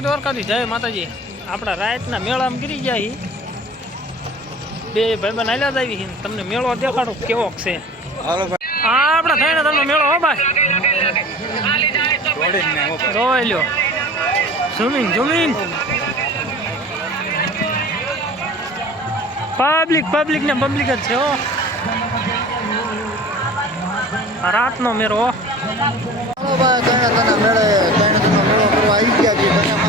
જય દ્વારકાથી જય માતાજી। આપણા રાતના મેળામાં ગીરી ગયા બે ભાઈબંધ હાલ્યા જ આવી તમને મેળો દેખાડો કેવો છે। આપણા થઈને તમને મેળો હો ભાઈ જોઈ લ્યો ઝૂમિંગ પબ્લિક ને પબ્લિક જ છે હો। રાતનો મેળો મેળો કરવા આવી ગયા